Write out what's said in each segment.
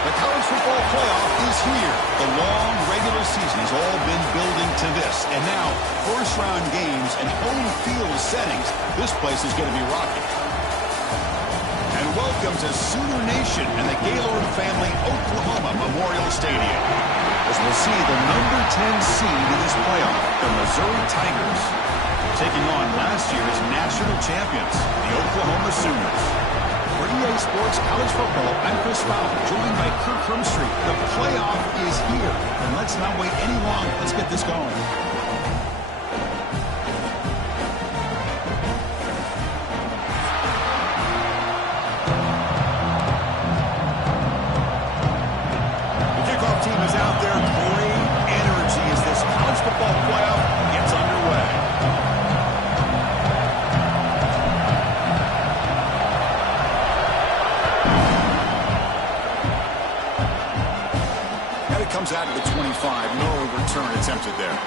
The college football playoff is here. The long regular season has all been building to this. And now, first-round games and home field settings. This place is going to be rocking. And welcome to Sooner Nation and the Gaylord Family Oklahoma Memorial Stadium. As we'll see the number 10 seed in this playoff, the Missouri Tigers, taking on last year's national champions, the Oklahoma Sooners. For EA Sports College Football, I'm Chris Fowler, joined by Kirk Crumstreet. The playoff is here, and let's not wait any longer. Let's get this going. The kickoff team is out there. Great energy as this college football playoff gets underway. Comes out of the 25. No return attempted there.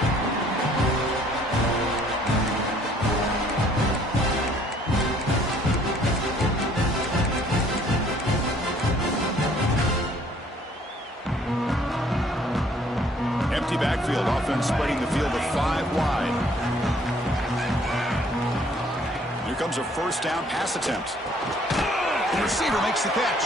Empty backfield. Offense spreading the field to 5 wide. Here comes a first down pass attempt. The receiver makes the catch.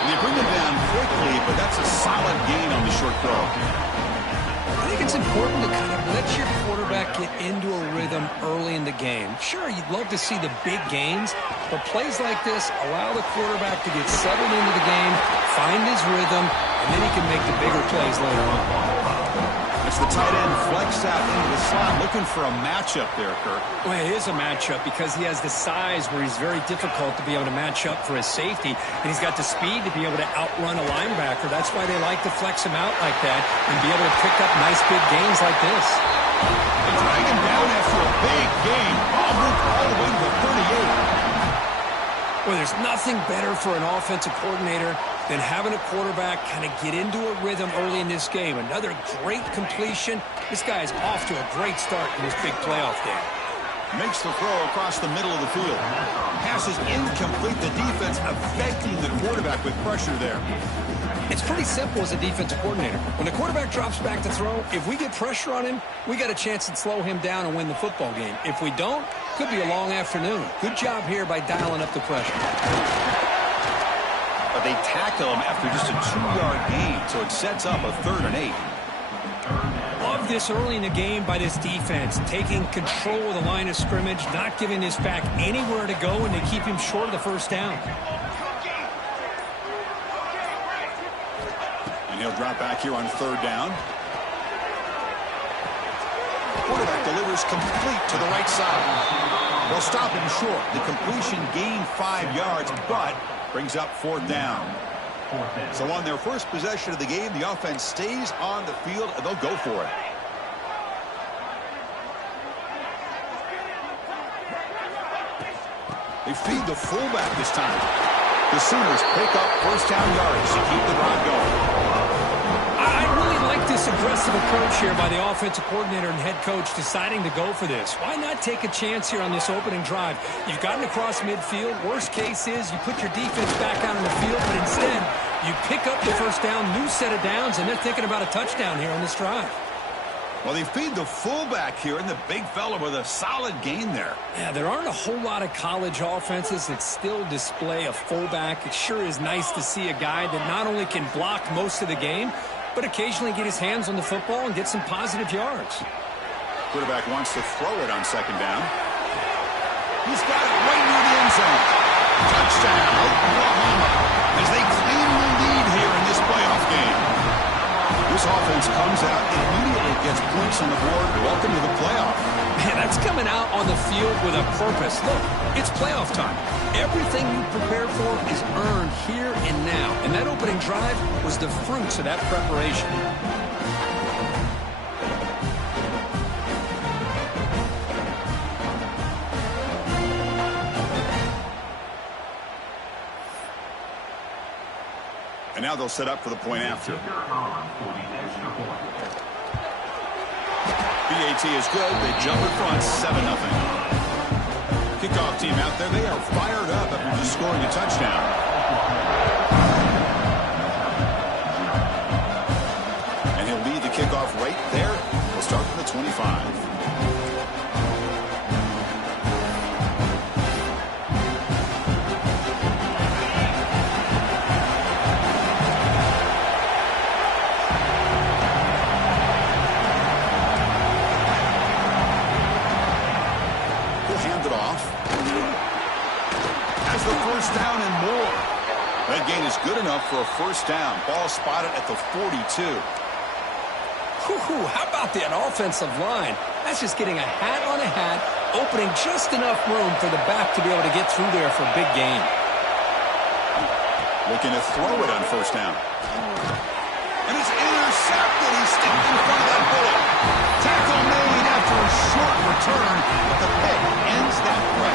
They bring him down quickly, but that's a solid gain on the short throw. I think it's important to kind of let your quarterback get into a rhythm early in the game. Sure, you'd love to see the big gains, but plays like this allow the quarterback to get settled into the game, find his rhythm, and then he can make the bigger plays later on. It's the tight end flexed out into the slot, looking for a matchup there, Kirk. Well, it is a matchup because he has the size where he's very difficult to be able to match up for his safety, and he's got the speed to be able to outrun a linebacker. That's why they like to flex him out like that and be able to pick up nice big gains like this. They drag him down after a big gain. Moved all the way to the 38. Well, there's nothing better for an offensive coordinator than having a quarterback kind of get into a rhythm early in this game. Another great completion. This guy is off to a great start in this big playoff game. Makes the throw across the middle of the field. Pass is incomplete. The defense affecting the quarterback with pressure there. It's pretty simple as a defensive coordinator. When the quarterback drops back to throw, if we get pressure on him, we got a chance to slow him down and win the football game. If we don't, could be a long afternoon. Good job here by dialing up the pressure. But they tackle him after just a 2-yard gain, so it sets up a 3rd and 8. Love this early in the game by this defense, taking control of the line of scrimmage, not giving this back anywhere to go, and they keep him short of the first down. And he'll drop back here on 3rd down. Quarterback delivers complete to the right side. They'll stop him short. The completion gained 5 yards, but brings up 4th down. So on their first possession of the game, the offense stays on the field, and they'll go for it. They feed the fullback this time. The Sooners pick up first down yards to keep the drive going. I really like this aggressive approach here by the offensive coordinator and head coach deciding to go for this. Why not take a chance here on this opening drive? You've gotten across midfield. Worst case is you put your defense back out on the field, but instead you pick up the first down, new set of downs, and they're thinking about a touchdown here on this drive. Well, they feed the fullback here, and the big fella with a solid gain there. Yeah, there aren't a whole lot of college offenses that still display a fullback. It sure is nice to see a guy that not only can block most of the game, but occasionally get his hands on the football and get some positive yards. Quarterback wants to throw it on 2nd down. He's got it right near the end zone. Touchdown, Oklahoma, as they claim the lead here in this playoff game. This offense comes out and immediately gets points on the board. Welcome to the playoff. Man, that's coming out on the field with a purpose. Look, it's playoff time. Everything you prepared for is earned here and now. And that opening drive was the fruits of that preparation. And now they'll set up for the point after. BAT is good. They jump in front, 7-0. Kickoff team out there. They are fired up after just scoring a touchdown. enough for a first down. Ball spotted at the 42. How about that offensive line? That's just getting a hat on a hat, opening just enough room for the back to be able to get through there for a big gain. Looking to throw it on first down. And it's intercepted. He stepped in front of that bullet. Tackle made after a short return, but the pick ends that play.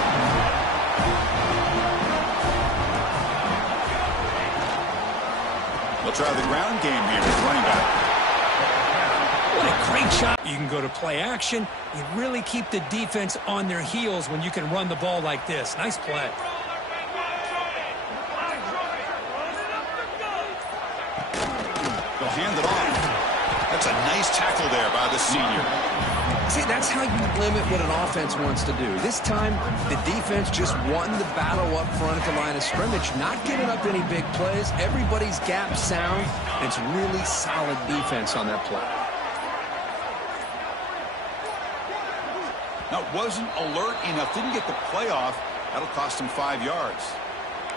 We'll try the ground game here with running back. What a great shot. You can go to play action. You really keep the defense on their heels when you can run the ball like this. Nice play. They'll hand it off. That's a nice tackle there by the senior. See, that's how you limit what an offense wants to do. This time, the defense just won the battle up front at the line of scrimmage, not giving up any big plays. Everybody's gap sound, and it's really solid defense on that play. Now, wasn't alert enough, didn't get the play off. That'll cost him 5 yards.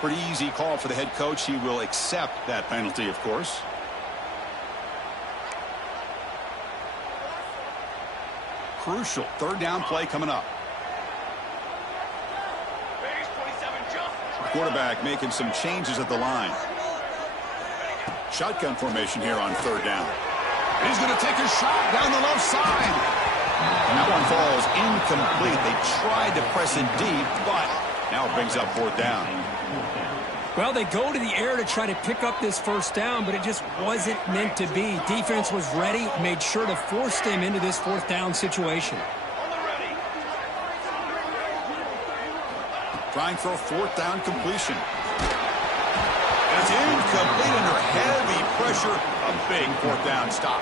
Pretty easy call for the head coach. He will accept that penalty, of course. Crucial third down play coming up. Quarterback making some changes at the line. Shotgun formation here on third down. He's going to take a shot down the left side. And that one falls incomplete. They tried to press it deep, but now it brings up fourth down. Well, they go to the air to try to pick up this first down, but it just wasn't meant to be. Defense was ready, made sure to force them into this fourth down situation. Trying for a fourth down completion. And it's incomplete under heavy pressure. A big fourth down stop.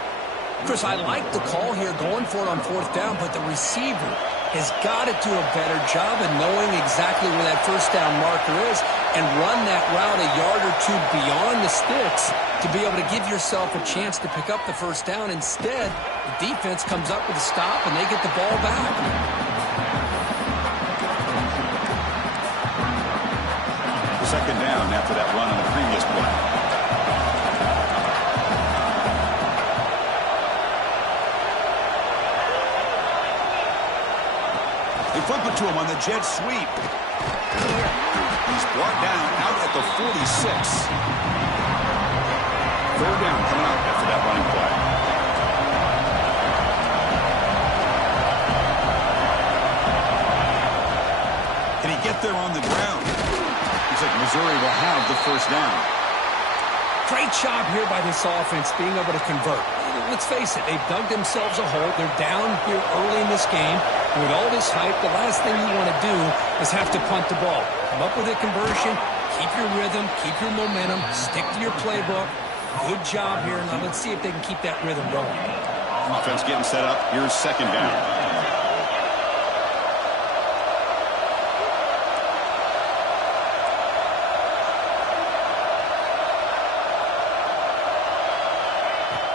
Chris, I like the call here going for it on fourth down, but the receiver has got to do a better job of knowing exactly where that first down marker is and run that route a yard or two beyond the sticks to be able to give yourself a chance to pick up the first down. Instead, the defense comes up with a stop and they get the ball back. Second down after that run on the previous play. They flip it to him on the jet sweep. He's brought down out at the 46. Third down coming up after that running play. Can he get there on the ground? Looks like Missouri will have the first down. Great job here by this offense being able to convert. Let's face it, they've dug themselves a hole. They're down here early in this game. With all this hype, the last thing you want to do is have to punt the ball. Come up with a conversion, keep your rhythm, keep your momentum, stick to your playbook. Good job here. Now let's see if they can keep that rhythm going. Offense getting set up. Here's second down.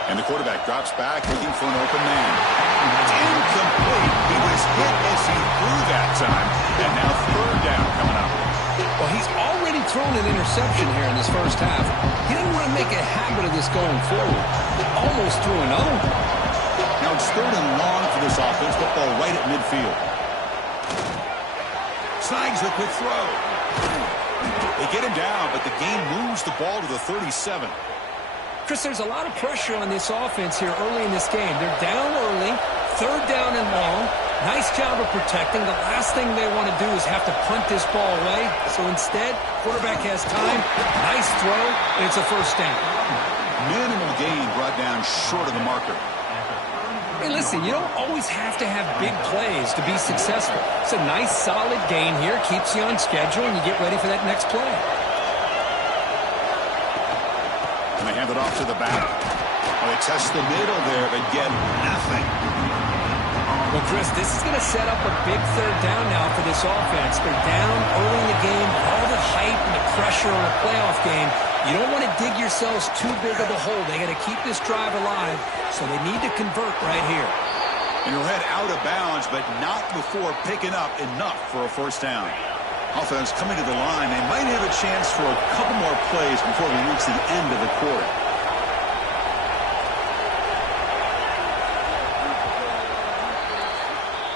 And the quarterback drops back, looking for an open man. It's incomplete. He was hit as he threw that time. And now third down coming up. Well, he's already thrown an interception here in this first half. He doesn't want to make a habit of this going forward. He almost threw another one. Now it's third and long for this offense. Football right at midfield. Snags the quick throw. They get him down, but the game moves the ball to the 37. Chris, there's a lot of pressure on this offense here early in this game. They're down early, third down and long. Nice job of protecting. The last thing they want to do is have to punt this ball away. So instead, quarterback has time. Nice throw, and it's a first down. Minimal gain brought down short of the marker. Hey, listen, you don't always have to have big plays to be successful. It's a nice, solid gain here. Keeps you on schedule, and you get ready for that next play. And they hand it off to the back. Well, they test the middle there, but get nothing. Well, Chris, this is going to set up a big third down now for this offense. They're down early in the game. All the hype and the pressure on a playoff game. You don't want to dig yourselves too big of a hole. They got to keep this drive alive, so they need to convert right here. And he'll head out of bounds, but not before picking up enough for a first down. Offense coming to the line. They might have a chance for a couple more plays before we reach the end of the quarter.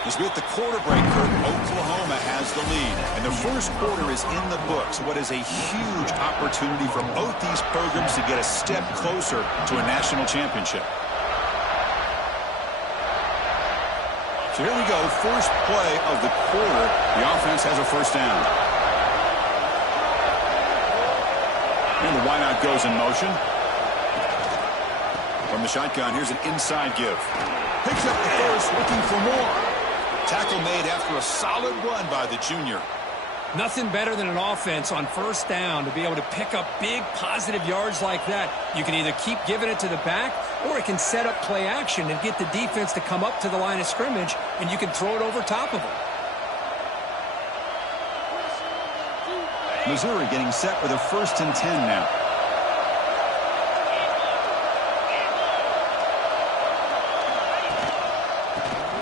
As we hit the quarter break, Oklahoma has the lead. And the first quarter is in the books. What is a huge opportunity for both these programs to get a step closer to a national championship. So here we go, first play of the quarter. The offense has a first down. And the wideout goes in motion. From the shotgun, here's an inside give. Picks up the first, looking for more. Tackle made after a solid run by the junior. Nothing better than an offense on first down to be able to pick up big positive yards like that. You can either keep giving it to the back, or it can set up play action and get the defense to come up to the line of scrimmage, and you can throw it over top of them. Missouri getting set with a 1st and 10 now.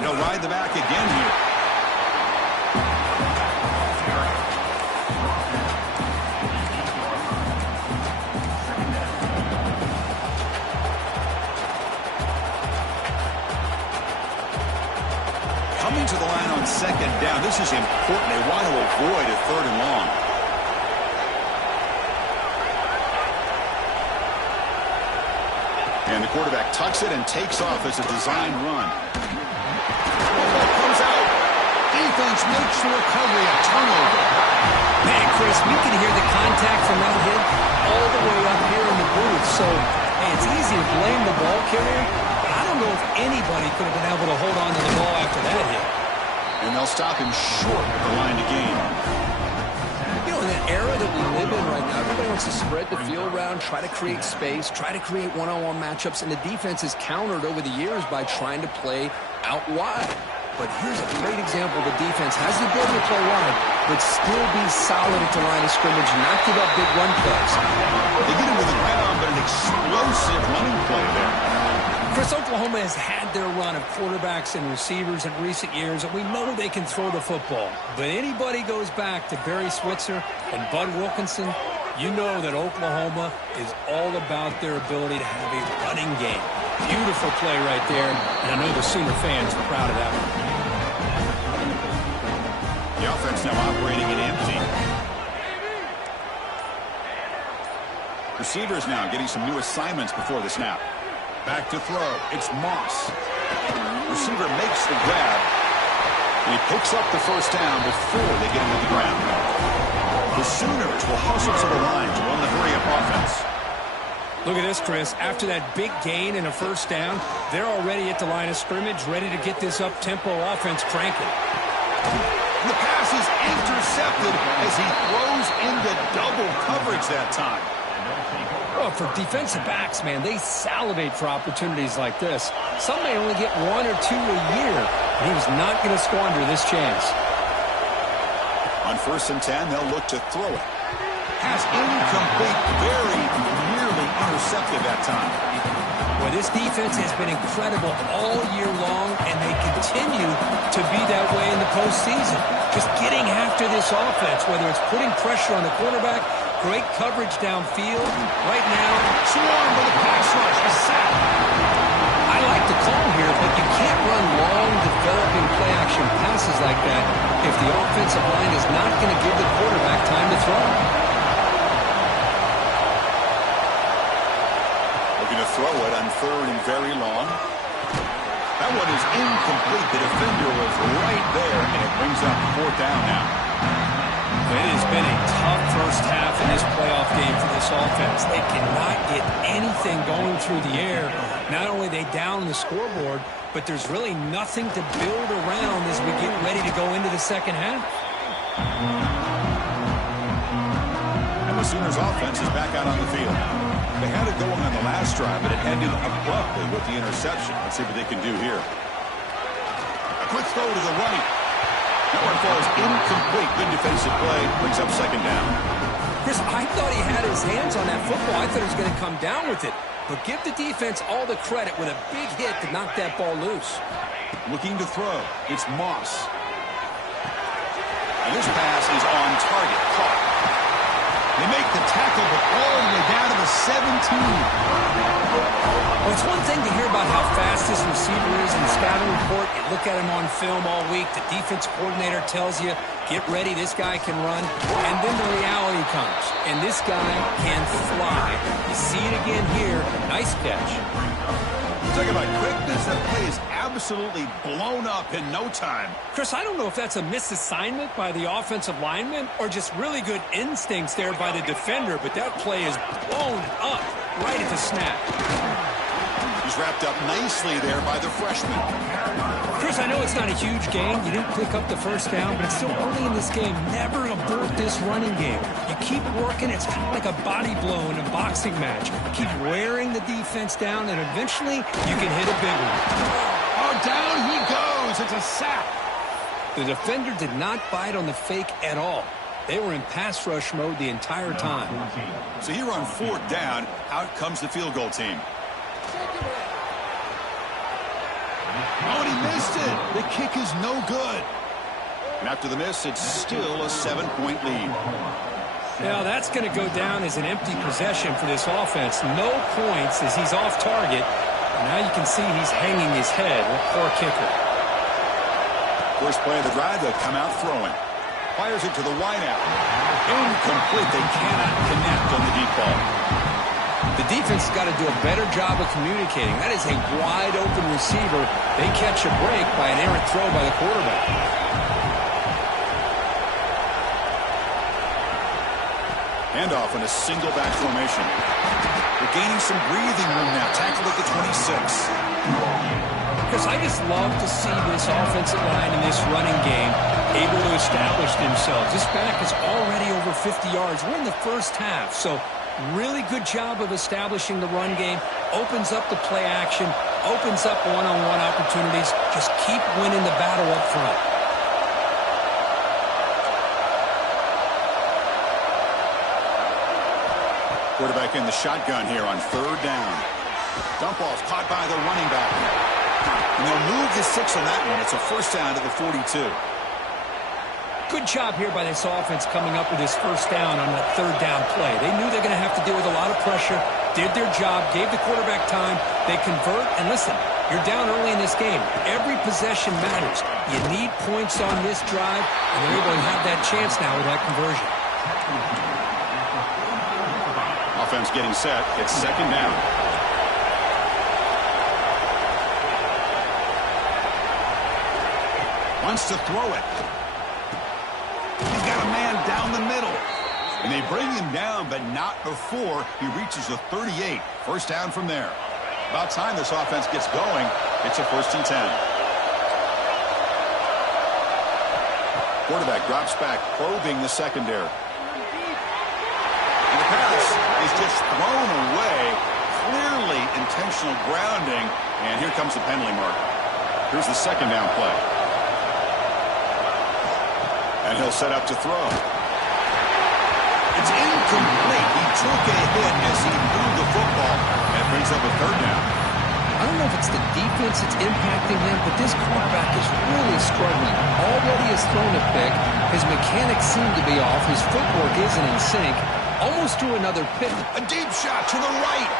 He'll ride the back again here. Coming to the line on 2nd down. This is important. They want to avoid a 3rd and long. And the quarterback tucks it and takes off as a designed run. Comes out. Defense makes the recovery, a turnover. Man, Chris, we can hear the contact from that hit all the way up here in the booth. So, hey, it's easy to blame the ball carrier. I don't know if anybody could have been able to hold on to the ball after that hit. And they'll stop him short of the line to gain. You know, in that era that we live in right now, everybody wants to spread the field around, try to create space, try to create one-on-one matchups, and the defense is countered over the years by trying to play out wide. But here's a great example. The defense has the ability to play wide, but still be solid at the line of scrimmage, not give up big run plays. They get him to the ground, but an explosive running play there. Chris, Oklahoma has had their run of quarterbacks and receivers in recent years, and we know they can throw the football. But anybody goes back to Barry Switzer and Bud Wilkinson, you know that Oklahoma is all about their ability to have a running game. Beautiful play right there, and I know the Sooner fans are proud of that one. The offense now operating in empty. Receivers now getting some new assignments before the snap. Back to throw. It's Moss. Receiver makes the grab. And he picks up the first down before they get him to the ground. The Sooners will hustle to the line to run the hurry-up offense. Look at this, Chris. After that big gain and a first down, they're already at the line of scrimmage, ready to get this up-tempo offense cranking. The pass is intercepted as he throws into double coverage that time. Well, for defensive backs, man, they salivate for opportunities like this. Some may only get 1 or 2 a year, and he was not going to squander this chance. On 1st and 10, they'll look to throw it. Pass incomplete, very nearly intercepted that time. Well, this defense has been incredible all year long, and they continue to be that way in the postseason. Just getting after this offense, whether it's putting pressure on the quarterback, great coverage downfield. Right now, swarmed by the pass rush, a sack. I like the call here, but you can't run long, developing play-action passes like that if the offensive line is not going to give the quarterback time to throw. Looking to throw it on 3rd and very long. That one is incomplete. The defender was right there, and it brings up 4th down now. It has been a tough first half in this playoff game for this offense. They cannot get anything going through the air. Not only are they down the scoreboard, but there's really nothing to build around as we get ready to go into the second half. And the Sooners offense is back out on the field. They had it going on the last drive, but it ended abruptly with the interception. Let's see what they can do here. A quick throw to the right. That one falls incomplete. Good defensive play. Brings up 2nd down. Chris, I thought he had his hands on that football. I thought he was going to come down with it. But give the defense all the credit with a big hit to knock that ball loose. Looking to throw. It's Moss. And this pass is on target. Caught. They make the tackle, but all the way down to the 17. Well, it's one thing to hear about how fast this receiver is in the scouting report. You look at him on film all week. The defense coordinator tells you, get ready, this guy can run. And then the reality comes. And this guy can fly. You see it again here. Nice catch. Talk about quickness. That play is absolutely blown up in no time. Chris, I don't know if that's a misassignment by the offensive lineman or just really good instincts there by the defender, but that play is blown up right at the snap. He's wrapped up nicely there by the freshman. Chris, I know it's not a huge gain. You didn't pick up the first down, but it's still early in this game. Never abort this running game. You keep working. It's kind of like a body blow in a boxing match. Keep wearing the defense down, and eventually you can hit a big one. Oh, down he goes. It's a sack. The defender did not bite on the fake at all. They were in pass rush mode the entire time. So here on 4th down, out comes the field goal team. Oh, and he missed it. The kick is no good. And after the miss, it's still a 7-point lead. Yeah, that's going to go down as an empty possession for this offense. No points as he's off target. And now you can see he's hanging his head. Poor kicker. First play of the drive, they'll come out throwing. Fires it to the wideout. Incomplete. They cannot connect on the deep ball. The defense has got to do a better job of communicating. That is a wide-open receiver. They catch a break by an errant throw by the quarterback. Handoff in a single back formation. They're gaining some breathing room now. Tackled at the 26. Because I just love to see this offensive line in this running game able to establish themselves. This back is already over 50 yards. We're in the first half, so really good job of establishing the run game. Opens up the play action, opens up one-on-one opportunities. Just keep winning the battle up front. Quarterback in the shotgun here on 3rd down. Dump off caught by the running back. And they'll move the 6 on that one. It's a first down to the 42. Good job here by this offense coming up with this first down on that 3rd down play. They knew they're going to have to deal with a lot of pressure, did their job, gave the quarterback time. They convert, and listen, you're down early in this game. Every possession matters. You need points on this drive, and they're able to have that chance now with that conversion. Offense getting set. It's 2nd down. Wants to throw it. He's got a man down the middle. And they bring him down, but not before he reaches the 38. First down from there. About time this offense gets going. It's a 1st and 10. Quarterback drops back, probing the secondary. And the pass is just thrown away. Clearly intentional grounding. And here comes the penalty mark. Here's the 2nd down play. And he'll set up to throw. It's incomplete. He took a hit as he threw the football. That brings up a 3rd down. I don't know if it's the defense that's impacting him, but this quarterback is really struggling. Already has thrown a pick. His mechanics seem to be off. His footwork isn't in sync. Almost threw another pick. A deep shot to the right.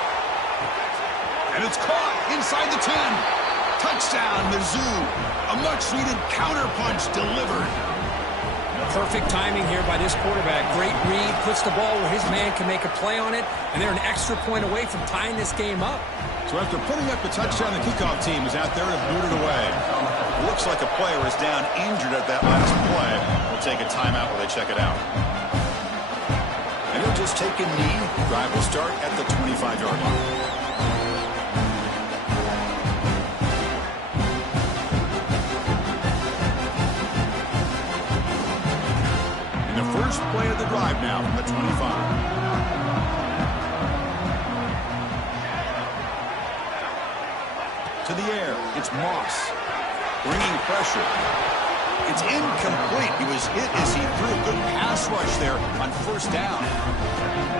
And it's caught inside the 10. Touchdown, Mizzou. A much-needed counterpunch delivered. Perfect timing here by this quarterback. Great read, puts the ball where his man can make a play on it, and they're an extra point away from tying this game up. So after putting up the touchdown, the kickoff team is out there to boot it away. Looks like a player is down injured at that last play. We'll take a timeout while they check it out. And he'll just take a knee. Drive will start at the 25-yard line. First play of the drive now from the 25. To the air, it's Moss. Bringing pressure. It's incomplete. He was hit as he threw a good pass rush there on 1st down.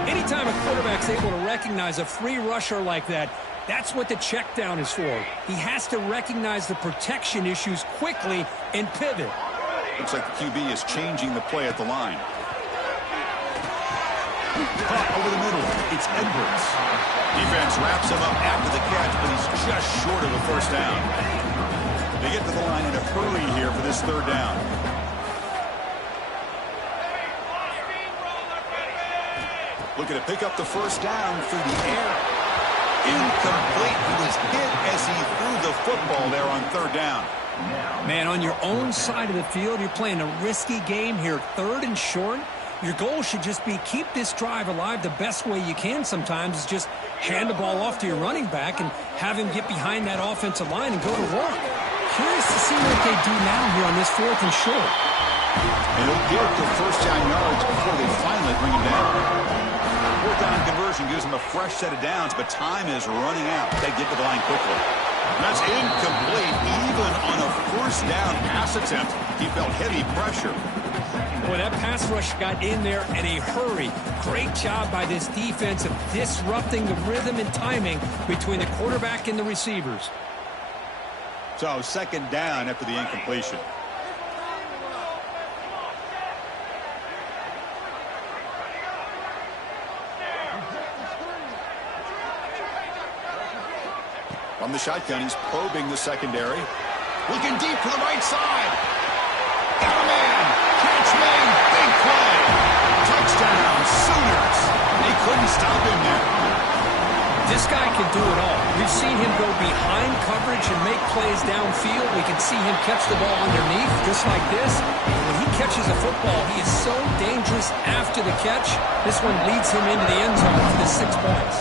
Anytime a quarterback's able to recognize a free rusher like that, that's what the check down is for. He has to recognize the protection issues quickly and pivot. Looks like the QB is changing the play at the line. Caught over the middle. It's Edwards. Defense wraps him up after the catch, but he's just short of a first down. They get to the line in a hurry here for this third down. Looking to pick up the first down through the air. Incomplete. He was hit as he threw the football there on third down. Man, on your own side of the field, you're playing a risky game here, third and short. Your goal should just be keep this drive alive the best way you can sometimes is just hand the ball off to your running back and have him get behind that offensive line and go to work. Curious to see what they do now here on this fourth and short. And they'll get the first down yards before they finally bring him down. Fourth down conversion gives them a fresh set of downs, but time is running out. They get to the line quickly. That's incomplete. Even on a first down pass attempt, he felt heavy pressure. Boy, that pass rush got in there in a hurry. Great job by this defense of disrupting the rhythm and timing between the quarterback and the receivers. So second down after the incompletion. From the shotgun, he's probing the secondary. Looking deep to the right side. Got a man. Catch made. Big play. Touchdown, Sooners. They couldn't stop him there. This guy can do it all. We've seen him go behind coverage and make plays downfield. We can see him catch the ball underneath, just like this. And when he catches a football, he is so dangerous after the catch. This one leads him into the end zone for the 6 points.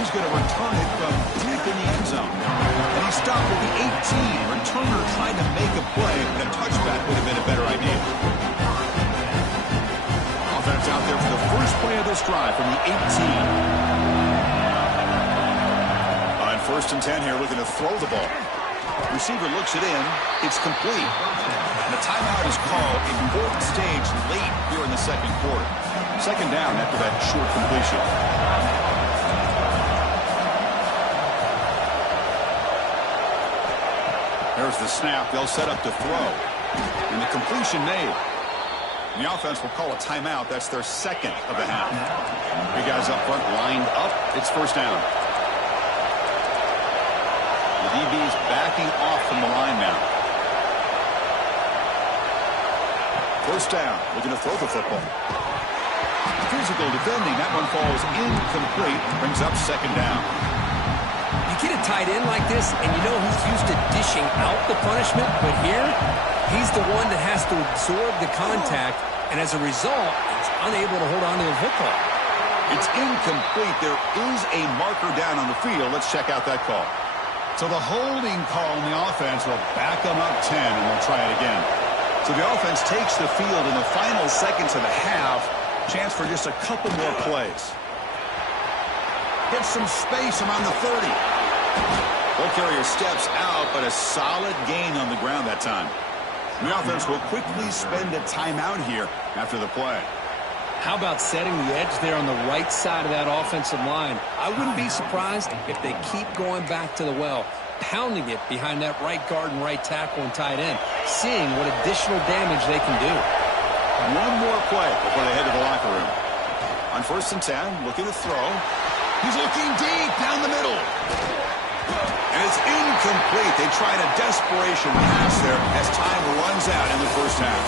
He's going to return it from deep in the end zone. And he stopped at the 18. Returner trying to make a play, but a touchback would have been a better idea. Offense out there for the first play of this drive from the 18. On first and 10 here, looking to throw the ball. Receiver looks it in. It's complete. And the timeout is called. Important stage late here in the second quarter. Second down after that short completion. There's the snap. They'll set up to throw. And the completion made. And the offense will call a timeout. That's their second of the half. Three guys up front lined up. It's first down. The DB's backing off from the line now. First down. Looking to throw the football. Physical defending. That one falls incomplete. Brings up second down. Get a tight end like this, and you know he's used to dishing out the punishment, but here, he's the one that has to absorb the contact, and as a result, he's unable to hold on to the football. It's incomplete. There is a marker down on the field. Let's check out that call. So the holding call on the offense will back them up 10, and they'll try it again. So the offense takes the field in the final seconds of the half. Chance for just a couple more plays. Get some space around the 30. Ball carrier steps out, but a solid gain on the ground that time. The offense will quickly spend a timeout here after the play. How about setting the edge there on the right side of that offensive line? I wouldn't be surprised if they keep going back to the well, pounding it behind that right guard and right tackle and tight end, seeing what additional damage they can do. One more play before they head to the locker room. On first and 10, looking to throw. He's looking deep down the middle. And it's incomplete. They tried a desperation pass there as time runs out in the first half.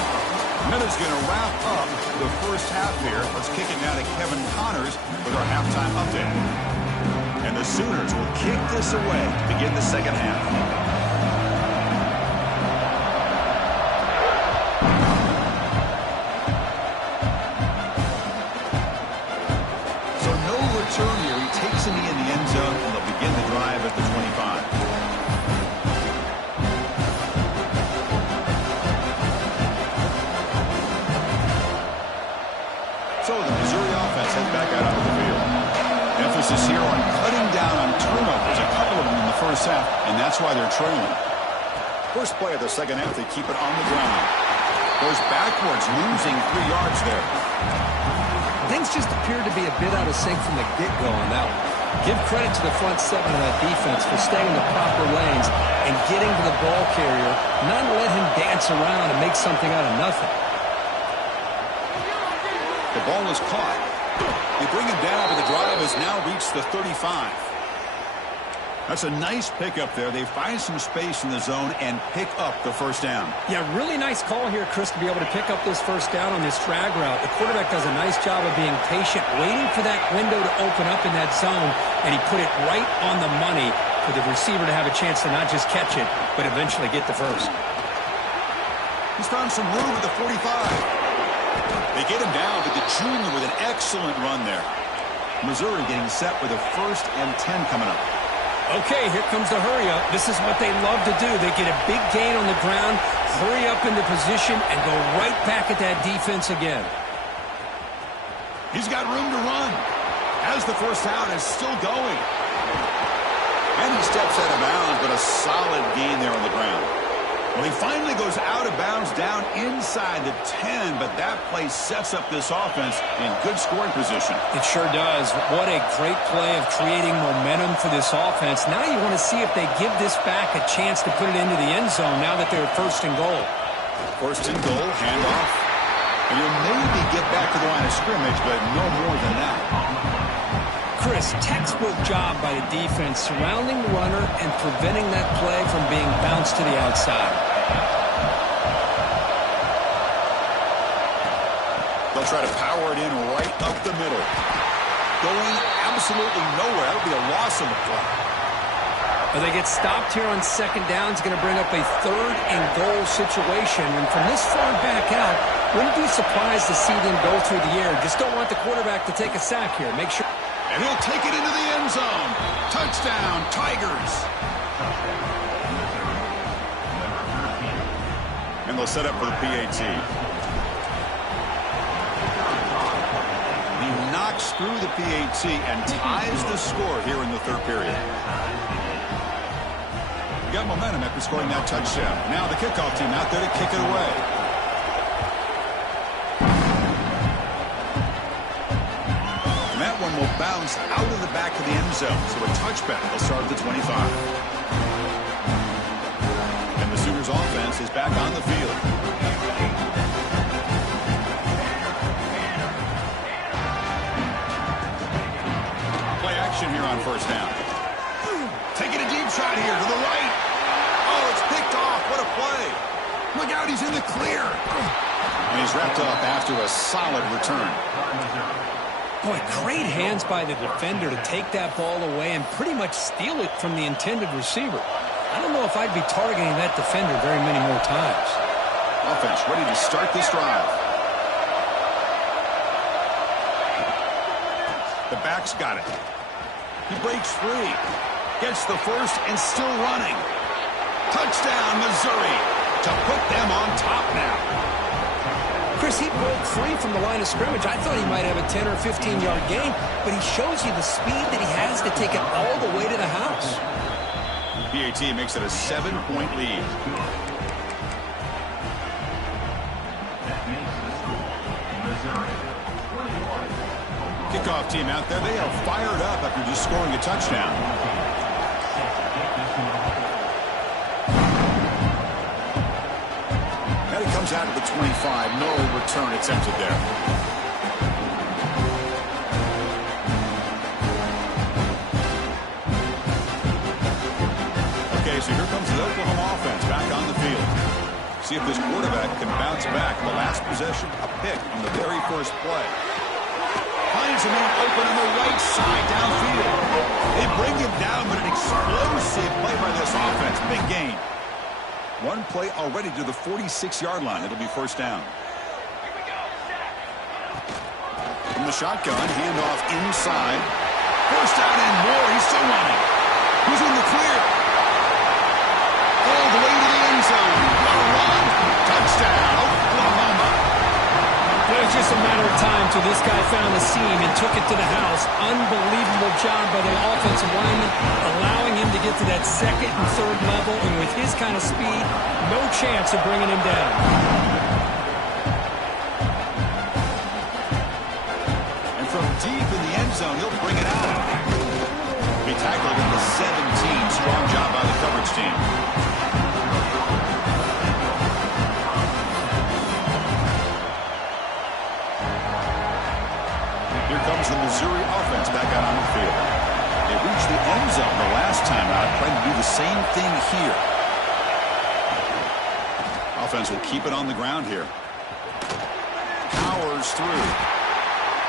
Miller's going to wrap up the first half here. Let's kick it now to Kevin Connors with our halftime update. And the Sooners will kick this away to begin the second half. So no return here. He takes him in the end zone, and they'll begin the drive at the 25. So the Missouri offense heads back out onto the field. Emphasis here on cutting down on turnovers, a couple of them in the first half, and that's why they're trailing. First play of the second half, they keep it on the ground. Goes backwards, losing 3 yards there. Things just appeared to be a bit out of sync from the get-go on that one. Give credit to the front seven of that defense for staying in the proper lanes and getting to the ball carrier, not let him dance around and make something out of nothing. The ball is caught. They bring him down, but the drive has now reached the 35. That's a nice pickup there. They find some space in the zone and pick up the first down. Yeah, really nice call here, Chris, to be able to pick up this first down on this drag route. The quarterback does a nice job of being patient, waiting for that window to open up in that zone, and he put it right on the money for the receiver to have a chance to not just catch it, but eventually get the first. He's found some room at the 45. They get him down to the junior with an excellent run there. Missouri getting set with a 1st and 10 coming up. Okay, here comes the hurry up. This is what they love to do. They get a big gain on the ground, hurry up into position, and go right back at that defense again. He's got room to run. As the first down is still going. And he steps out of bounds, but a solid gain there on the ground. Well, he finally goes out of bounds down inside the 10, but that play sets up this offense in good scoring position. It sure does. What a great play of creating momentum for this offense. Now you want to see if they give this back a chance to put it into the end zone now that they're 1st and goal. 1st and goal, handoff. And you'll maybe get back to the line of scrimmage, but no more than that. Chris, textbook job by the defense surrounding the runner and preventing that play from being bounced to the outside. They'll try to power it in right up the middle. Going absolutely nowhere. That'll be a loss of the play. Well, they get stopped here on 2nd down. It's going to bring up a 3rd and goal situation. And from this far back out, wouldn't be surprised to see them go through the air. Just don't want the quarterback to take a sack here. Make sure. And he'll take it into the end zone. Touchdown, Tigers. And they'll set up for the PAT. He knocks through the PAT and ties the score here in the 3rd period. We got momentum after scoring that touchdown. Now the kickoff team out there to kick it away. That one will bounce out of the back of the end zone. So a touchback will start at the 25. And the Sooners offense is back on the field. Play action here on 1st down. Taking a deep shot here to the right. Oh, it's picked off. What a play. Look out, he's in the clear. And he's wrapped up after a solid return. Boy, great hands by the defender to take that ball away and pretty much steal it from the intended receiver. I don't know if I'd be targeting that defender very many more times. Offense ready to start this drive. The back's got it. He breaks free. Gets the first and still running. Touchdown, Missouri, to put them on top now. Chris, he broke free from the line of scrimmage. I thought he might have a 10 or 15-yard gain, but he shows you the speed that he has to take it all the way to the house. PAT makes it a 7-point lead. Kickoff team out there. They are fired up after just scoring a touchdown. Comes out of the 25. No return attempted there. Okay, so here comes the Oklahoma offense back on the field. See if this quarterback can bounce back. The last possession, a pick on the very first play. Finds a man open on the right side downfield. They bring him down, but an explosive play by this offense. Big gain. One play already to the 46-yard line. It'll be 1st down. From the shotgun, handoff inside. 1st down and more. He's still running. Who's in the clear? All the way to the end zone. What a run. Touchdown, Oklahoma. It was just a matter of time till this guy found the seam and took it to the house. Unbelievable job by the offensive lineman, allowing him to get to that 2nd and 3rd level, and with his kind of speed, no chance of bringing him down. And from deep in the end zone, he'll bring it out. He tackled at the 17. Strong job by the coverage team. Here comes the Missouri offense back out on the field. They reached the end zone the last time out, trying to do the same thing here. Offense will keep it on the ground here. Powers through.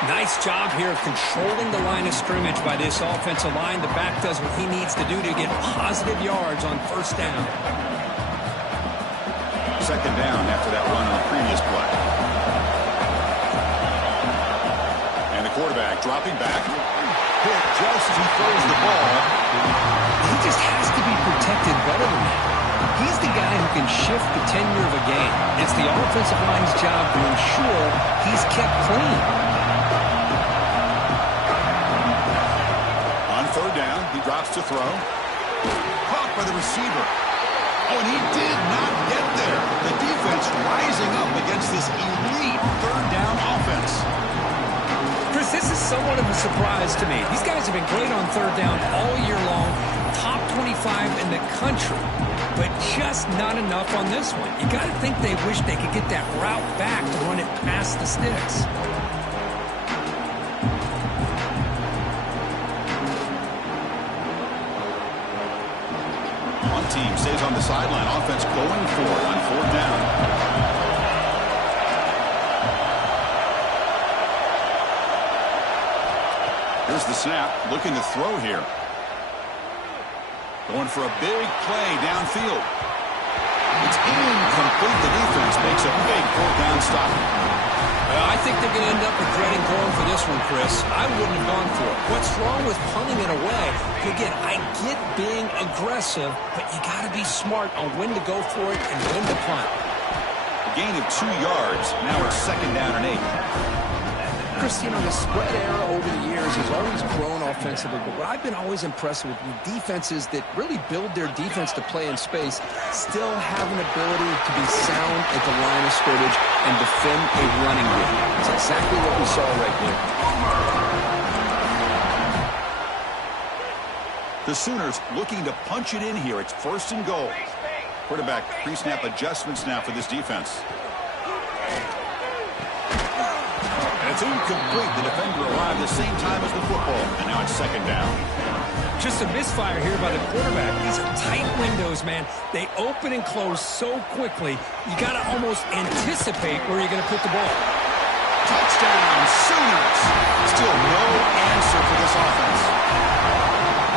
Nice job here of controlling the line of scrimmage by this offensive line. The back does what he needs to do to get positive yards on first down. Second down after that run on the previous play. And the quarterback dropping back. Hit just as he throws the ball. He just has to be protected better than that. He's the guy who can shift the tenure of a game. It's the offensive line's job to ensure he's kept clean. On third down, he drops to throw. Caught by the receiver. Oh, and he did not get there. The defense rising up against this elite third down offense. Chris, this is somewhat of a surprise to me. These guys have been great on third down all year long. Top 25 in the country. But just not enough on this one. You got to think they wish they could get that route back to run it past the sticks. One team stays on the sideline. Offense going for it on fourth down. Here's the snap. Looking to throw here. Going for a big play downfield. It's incomplete. The defense makes a big fourth down stop. I think they're going to end up regretting going for this one, Chris. I wouldn't have gone for it. What's wrong with punting it away? Again, I get being aggressive, but you got to be smart on when to go for it and when to punt. A gain of 2 yards. Now it's second down and 8. Chris, you know, the spread era over the years has always grown offensively, but what I've been always impressed with defenses that really build their defense to play in space still have an ability to be sound at the line of scrimmage and defend a running game. That's exactly what we saw right here. The Sooners looking to punch it in here. It's first and goal. Quarterback pre-snap adjustments now for this defense. It's incomplete. The defender arrived the same time as the football, and now it's second down. Just a misfire here by the quarterback. These are tight windows, man. They open and close so quickly, you got to almost anticipate where you're going to put the ball. Touchdown, Sooners. Still no answer for this offense.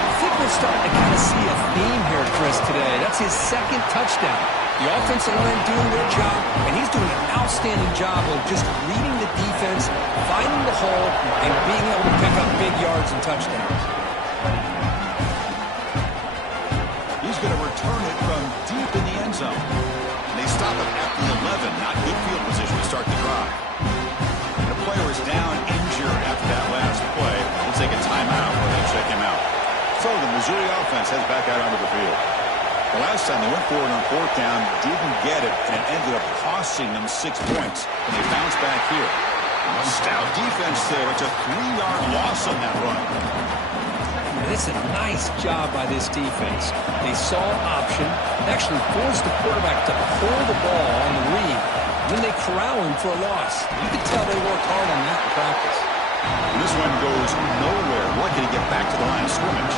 I think we're starting to kind of see a theme here, Chris, today. That's his second touchdown. The offensive line doing their job, and he's doing an outstanding job of just reading the defense, finding the hole, and being able to pick up big yards and touchdowns. He's going to return it from deep in the end zone. And they stop it at the 11. Not good field position to start the drive. And the player is down injured after that last play. We'll take a timeout while they check him out. So the Missouri offense heads back out onto the field. The last time they went for it on fourth down, didn't get it, and it ended up costing them 6 points. And they bounced back here. Stout defense there. It's a 3-yard loss on that run. And it's a nice job by this defense. They saw an option, actually forced the quarterback to pull the ball on the read. Then they corral him for a loss. You could tell they worked hard on that in practice. And this one goes nowhere. Lucky to get back to the line of scrimmage.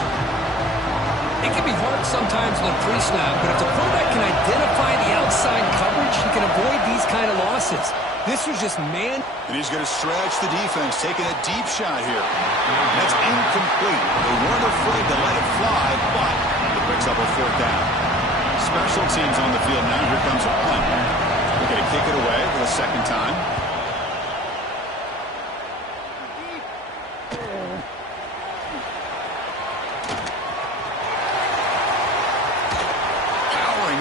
It can be hard sometimes in the pre-snap, but if the quarterback can identify the outside coverage, he can avoid these kind of losses. This was just man. And he's going to stretch the defense, taking a deep shot here. And that's incomplete. They weren't afraid to let it fly, but it picks up a fourth down. Special teams on the field now. Here comes a punt. They're going to kick it away for the second time.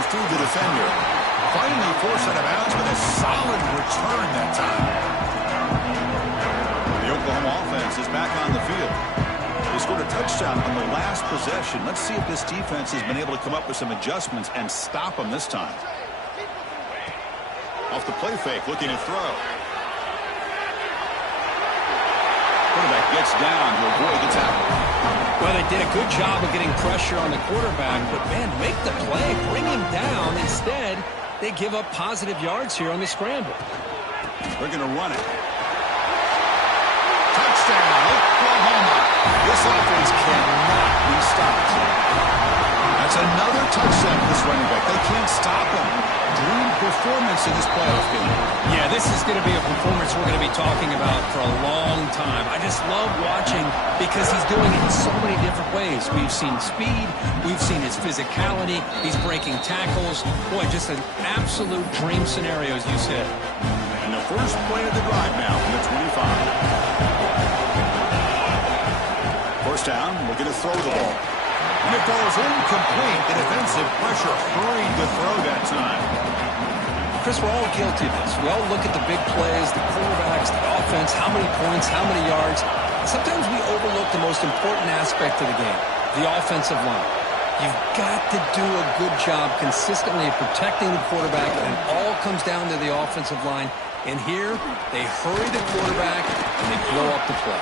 Through the defender. Finally forced out of bounds with a solid return that time. The Oklahoma offense is back on the field. They scored a touchdown on the last possession. Let's see if this defense has been able to come up with some adjustments and stop them this time. Off the play fake, looking to throw. Quarterback Gets down to avoid the tackle. Well, they did a good job of getting pressure on the quarterback, but, man, make the play, bring him down. Instead, they give up positive yards here on the scramble. They're going to run it. Touchdown, Oklahoma. This offense cannot be stopped. That's another touchdown for this running back. They can't stop him. Dream performance in this playoff game. Yeah, this is going to be a performance we're going to be talking about for a long time. I just love watching because he's doing it in so many different ways. We've seen speed. We've seen his physicality. He's breaking tackles. Boy, just an absolute dream scenario, as you said. And the first play of the drive now from the 25. First down, looking to throw the ball. And it falls incomplete. The defensive pressure hurried the throw that time. Chris, we're all guilty of this. We all look at the big plays, the quarterbacks, the offense, how many points, how many yards. Sometimes we overlook the most important aspect of the game, the offensive line. You've got to do a good job consistently of protecting the quarterback, and it all comes down to the offensive line. And here, they hurry the quarterback, and they blow up the play.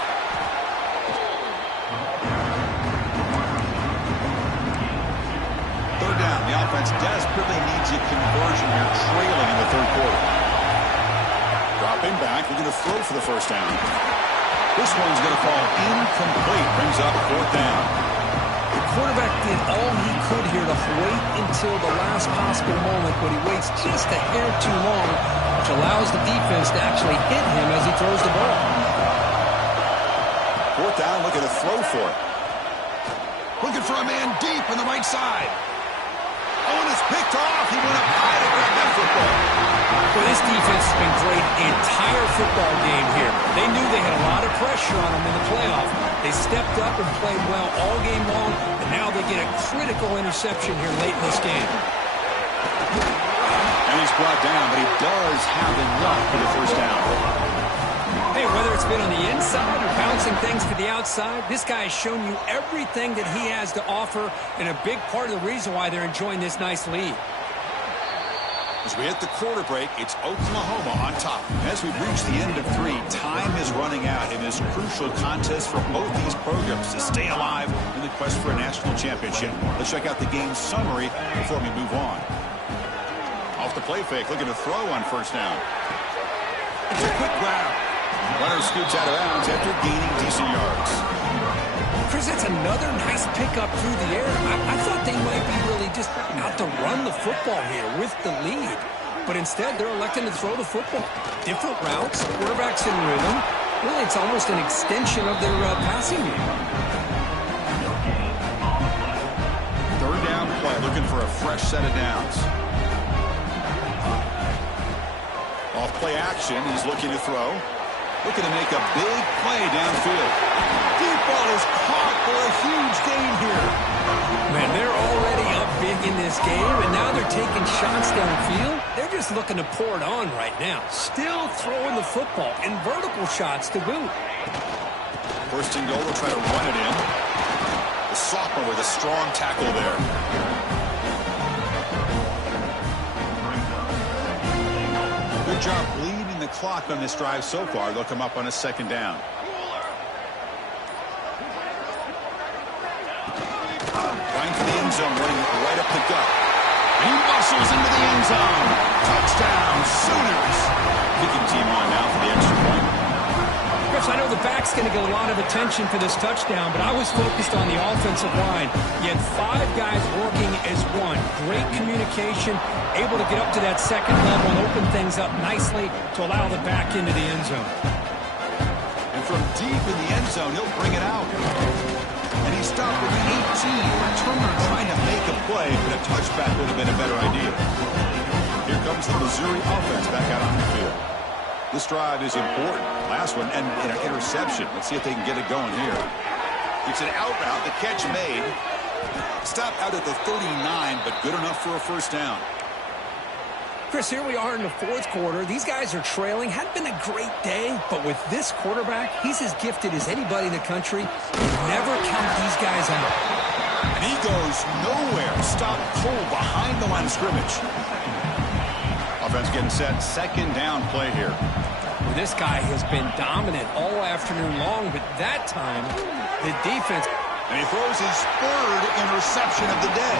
Third down, the offense desperately needs a conversion here, trailing in the third quarter. Dropping back, we're going to throw for the first down. This one's going to fall incomplete, brings up fourth down. The quarterback did all he could here to wait until the last possible moment, but he waits just a hair too long, which allows the defense to actually hit him as he throws the ball. Fourth down, looking to throw for it. Looking for a man deep on the right side. Oh, and it's picked off. He went up high to grab that football. Well, this defense has been great the entire football game here. They knew they had a lot of pressure on them in the playoff. They stepped up and played well all game long, and now they get a critical interception here late in this game. And he's brought down, but he does have enough for the first down. Hey, whether it's been on the inside or bouncing things to the outside, this guy has shown you everything that he has to offer, and a big part of the reason why they're enjoying this nice lead. As we hit the quarter break, it's Oklahoma on top. As we reach the end of three, time is running out in this crucial contest for both these programs to stay alive in the quest for a national championship. Let's check out the game summary before we move on. Off the play fake, looking to throw on first down. It's a quick grab. Runner scoots out of bounds after gaining decent yards. Chris, that's another nice pickup through the air. I thought they might be really just out to run the football here with the lead. But instead, they're electing to throw the football. Different routes, quarterbacks in rhythm. Really, it's almost an extension of their passing game. Third down play, looking for a fresh set of downs. Off play action, he's looking to throw. Looking to make a big play downfield. Deep ball is caught for a huge gain here. Man, they're already up big in this game, and now they're taking shots downfield. They're just looking to pour it on right now. Still throwing the football, and vertical shots to boot. First and goal, will try to run it in. The sophomore with a strong tackle there. Good job bleeding the clock on this drive so far. They'll come up on a second down. Trying for the end zone, running right up the gut. And he muscles into the end zone. Touchdown, Sooners. Kicking team on now for the extra point. Chris, I know the back's going to get a lot of attention for this touchdown, but I was focused on the offensive line. You had 5 guys working as one. Great communication, able to get up to that second level and open things up nicely to allow the back into the end zone. And from deep in the end zone, he'll bring it out. And he stopped with the 18. Returner trying to make a play, but a touchback would have been a better idea. Here comes the Missouri offense back out on the field. This drive is important. Last one and an interception. Let's see if they can get it going here. It's an out route. The catch made. Stopped out at the 39, but good enough for a first down. Chris, here we are in the fourth quarter. These guys are trailing. Hadn't been a great day, but with this quarterback, he's as gifted as anybody in the country. You never count these guys out. And he goes nowhere. Stopped cold behind the line of scrimmage. Offense getting set. Second down play here. This guy has been dominant all afternoon long, but that time, the defense... And he throws his third interception of the day.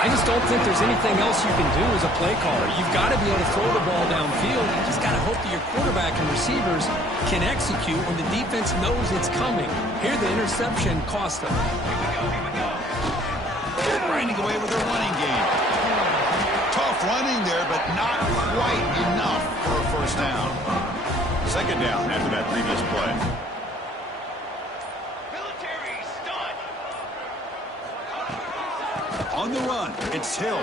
I just don't think there's anything else you can do as a play caller. You've got to be able to throw the ball downfield. You just got to hope that your quarterback and receivers can execute when the defense knows it's coming. Here, the interception cost them. Grinding away with their running game. Tough running there, but not quite enough for a first down. Second down after that previous play. On the run, it's Hill.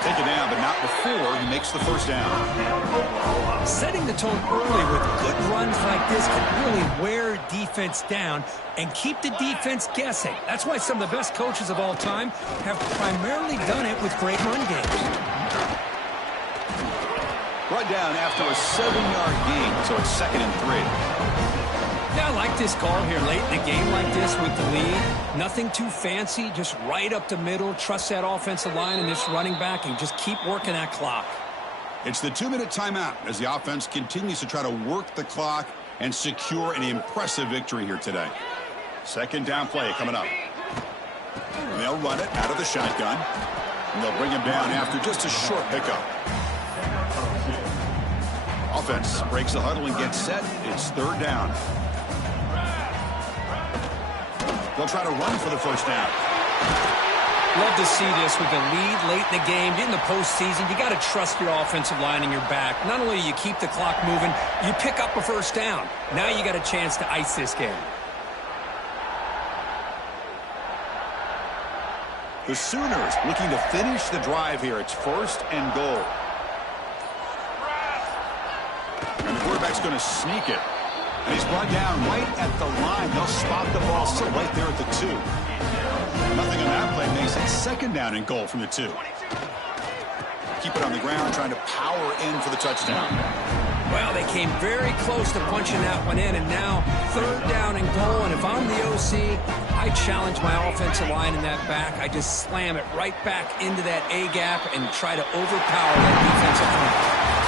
Taken down, but not before he makes the first down. Setting the tone early with good runs like this can really wear defense down and keep the defense guessing. That's why some of the best coaches of all time have primarily done it with great run games. Brought down after a 7-yard gain, so it's 2nd and 3. Yeah, I like this call here late in a game like this with the lead. Nothing too fancy, just right up the middle. Trust that offensive line and this running back and just keep working that clock. It's the 2-minute timeout as the offense continues to try to work the clock and secure an impressive victory here today. Second down play coming up. And they'll run it out of the shotgun. And they'll bring him down after just a short pickup. Offense breaks the huddle and gets set. It's 3rd down. They'll try to run for the first down. Love to see this with the lead late in the game. In the postseason, you got to trust your offensive line and your back. Not only do you keep the clock moving, you pick up a first down. Now you got a chance to ice this game. The Sooners looking to finish the drive here. It's 1st and goal. And the quarterback's going to sneak it. And he's brought down right at the line. They'll spot the ball still right there at the 2. Nothing on that play makes it 2nd down and goal from the 2. Keep it on the ground, trying to power in for the touchdown. Well, they came very close to punching that one in, and now 3rd down and goal. And if I'm the OC, I challenge my offensive line in that back. I just slam it right back into that A-gap and try to overpower that defensive front.